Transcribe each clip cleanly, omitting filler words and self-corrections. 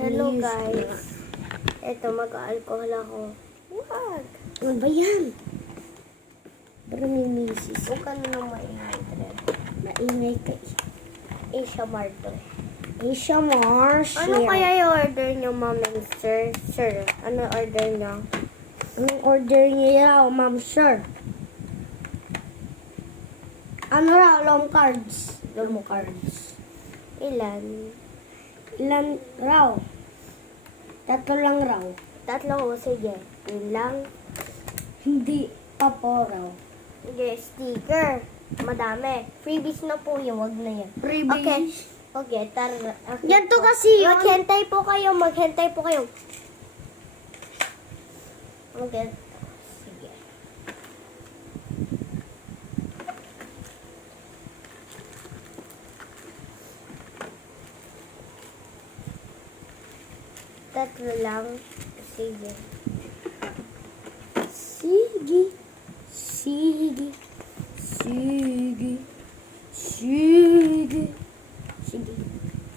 Hello guys. Ito, mag-alcohol ako. Wag. Ano ba yan? Pero may misis. Huwag ka na nang maingay, Dre. Maingay ka. Asia Marto. Asia Mars. Ano kaya yung order niyo, ma'am and sir? Sir, ano order niyo? Anong order niya, ma'am, sir? Ano raw? Long cards. Long cards. Ilan? Ilan raw? 3 lang raw. 3 o, sige. Yun lang. Hindi pa po raw. Sige, sticker. Madami. Freebies na po yun, wag na yan. Freebies. Okay. Okay, tara. Okay. Yan to kasi yun. Maghintay po kayo, maghintay po kayo. Okay. Sige. Tatlo lang. Sige. Sige. Sige. Sige. Sige. Sige.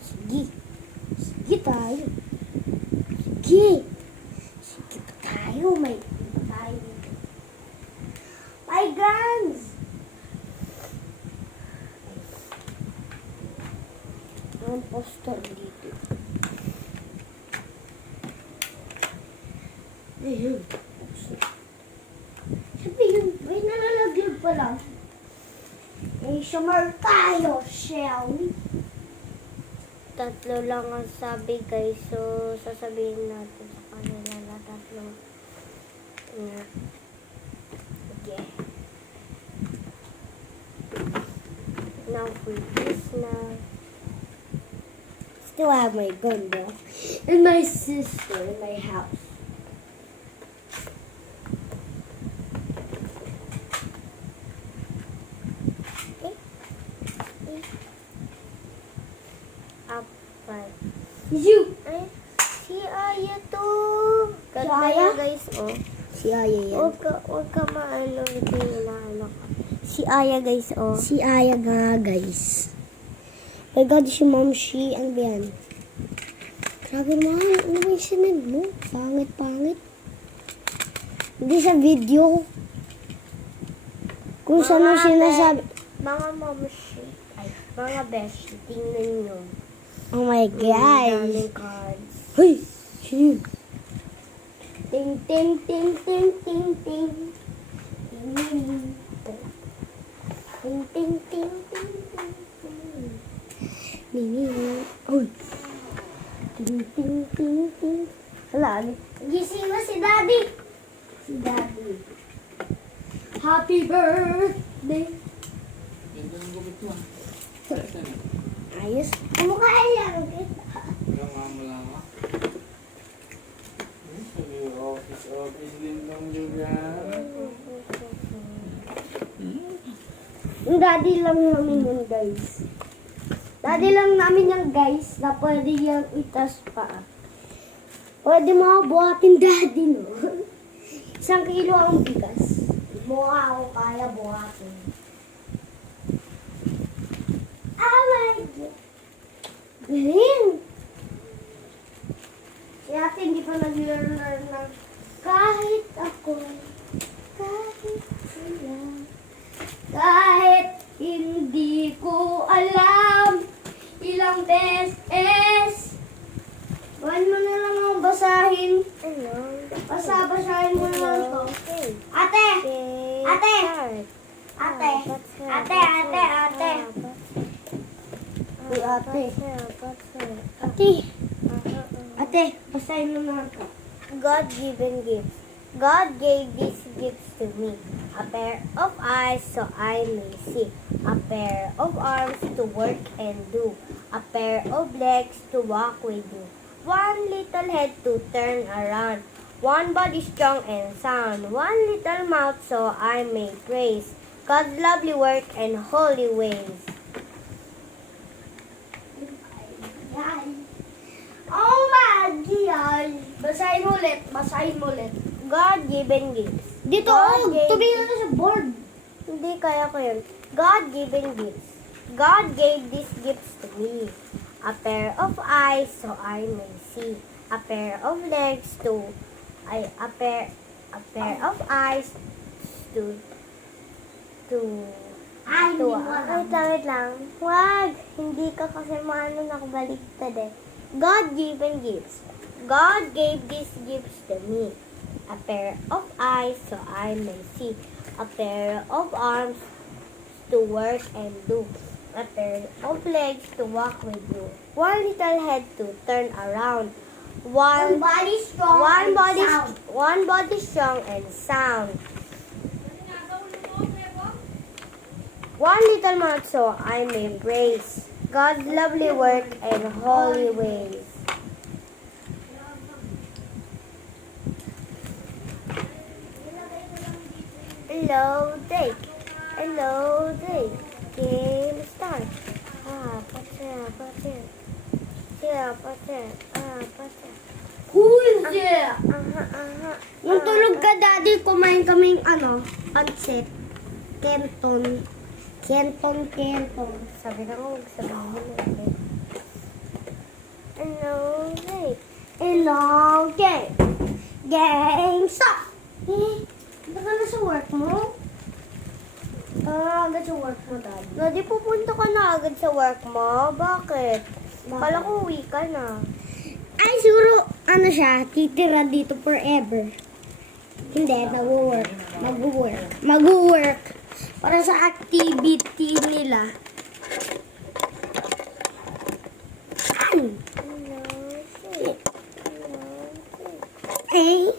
Sige. Sige tayo. Sige. Sige pa tayo. May tayo dito. My guns! Ang poster dito. Ayun. Sabi yun, may nalalaglag pala. May sumar tayo, shall we? Tatlo lang ang sabi guys. So, sasabihin natin sa kanila na tatlo. Okay. Now for this na. Still have my gun though. And my sister in my house. Apat. You! Ay, si Aya to. Si Ganda Aya? yan guys, oh. Si Aya yan. Huwag ka maano. Ito yung inaano ka. Si Aya guys, oh. Si Aya nga guys. My God, si Mom Shi. Ano ba yan? Grabe naman. Ano ba yung sinad mo? Pangit-pangit. Hindi sa video. Kung saan mo sinasabi. Mga momshi. Ay, mga beshi. Tingnan nyo. Oh my Ang God. daming cards. Hoy! Sino yun? Ting, ting, ting, ting, ting, ting. Ting, ting, ting, ting, ting, ting. Nini. Uy! Ting, ting, ting, ting. Hala, gising mo si Daddy. Si Daddy. Happy birthday! Ganda ng gupit mo. Ayos. Kamukha lang kita. Hanggang mamala ka. Office din ng lugar. Yung daddy lang namin yun, guys. Daddy lang namin yung guys na pwede yung itas pa. Pwede mga buhatin daddy, no? 1 kilo ang bigas. Buha ako kaya buhatin. Oh my God! Galing! Si ate hindi pa nag-learn ng kahit ako, kahit sila. Kahit hindi ko alam ilang beses. Bahan mo na lang ang basahin. Ano? Basahin mo na lang to. Okay. Ate! Okay. Ate! Card. Ate! Ate! Ate! Ate! Uy, ate. Ate! Ate! Basahin mo na lang to. God-given gifts. God gave these gifts to me. A pair of eyes so I may see. A pair of arms to work and do. A pair of legs to walk with you. One little head to turn around. One body strong and sound. One little mouth so I may praise God's lovely work and holy ways. Oh my God! Basahin mo ulit. Basahin mo ulit. God-given gifts. Dito, tumingin na sa board. Hindi, kaya ko yun. God-given gifts. God gave these gifts to me. A pair of eyes so I may see. A pair of legs a pair of eyes to Ay, hindi mo wait alam. lang. Wag! Hindi ka kasi maano nakabaligtad eh. God-given gifts. God gave these gifts to me. A pair of eyes so I may see. A pair of arms to work and do. A pair of legs to walk with you. One little head to turn around. One body strong and sound. One body strong and sound. One little mouth so I may praise God's lovely work and holy ways. Hello, Drake. Hello, Drake. Game start. Pater. Who is there? Aha. Nung tulog ka, Daddy, kumain kaming pancit. Kenton. Sabi na ko, sabihin mo na. Hello, Drake. Hello, game. Game, stop! Hindi ka na sa work mo? Agad sa work mo, Daddy. Daddy, pupunta ka na agad sa work mo? Bakit? Kala ko uwi ka na. Ay, siguro, siya, titira dito forever. Hindi, mag-work. Para sa activity nila. Hello, Drake. Hello, Drake. Eh,